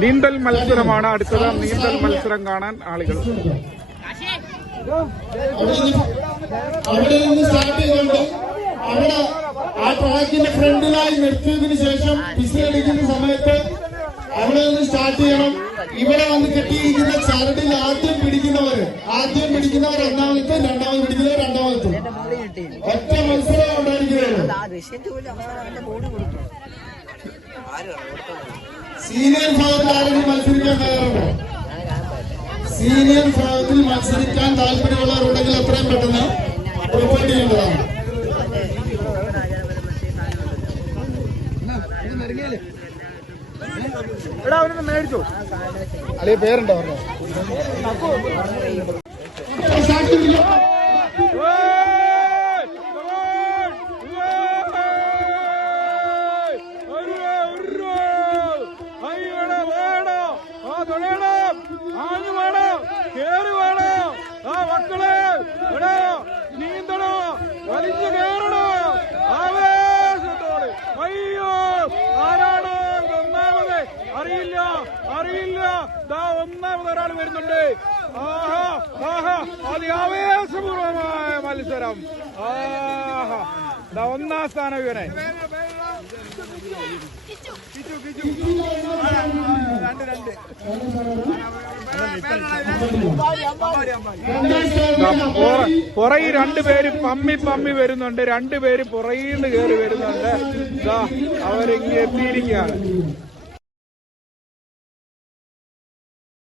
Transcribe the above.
നീന്തൽ മത്സരമാണ് അടുത്തത്. നീന്തൽ മത്സരം കാണാൻ ആളുകൾ അവിടെ നിന്ന് സ്റ്റാർട്ട് ചെയ്തുകൊണ്ട് അവിടെ ആ ട്രാക്കിന്റെ ഫ്രണ്ടിലായി നിർത്തിയതിനു ശേഷം പിസിലടിക്കുന്ന സമയത്ത് അവിടെ നിന്ന് സ്റ്റാർട്ട് ചെയ്യണം. ഇവിടെ വന്ന് കെട്ടിയിരിക്കുന്ന ചരടിൽ ആദ്യം പിടിക്കുന്നവർ ഒന്നാമത്തെ, രണ്ടാമത് പിടിക്കുന്നവർ രണ്ടാമത്തെ. ഒറ്റ മത്സരം ഉണ്ടായിരിക്കുകയാണ്. സീനിയർ ഭാഗത്ത് ആരെങ്കിലും മത്സരിക്കാൻ തയ്യാറുണ്ടോ? സീനിയർ ഭാഗത്തിൽ മത്സരിക്കാൻ താല്പര്യമുള്ളവരുണ്ടെങ്കിൽ എത്രയും പെട്ടെന്ന് റിപ്പോർട്ട് ചെയ്യേണ്ടതാണ്. മേടിച്ചോ അല്ലെ പേരുണ്ടോ? നീന്തണോ, വലിച്ചു കയറണോ, ആവേശത്തോടെ. അയ്യോ, ആരാണ് ഒന്നാമത്? അറിയില്ല. ഒന്നാമത് ഒരാൾ വരുന്നുണ്ട്. അതിആവേശപൂർവമായ മത്സരം. ഒന്നാം സ്ഥാനം ഇവനെ. പുറകിൽ രണ്ടുപേര് പമ്മി വരുന്നുണ്ട്. രണ്ടുപേര് പുറകിൽ നിന്ന് കയറി വരുന്നുണ്ട്. അവരിങ്ങനെ എത്തിയിരിക്കുകയാണ്.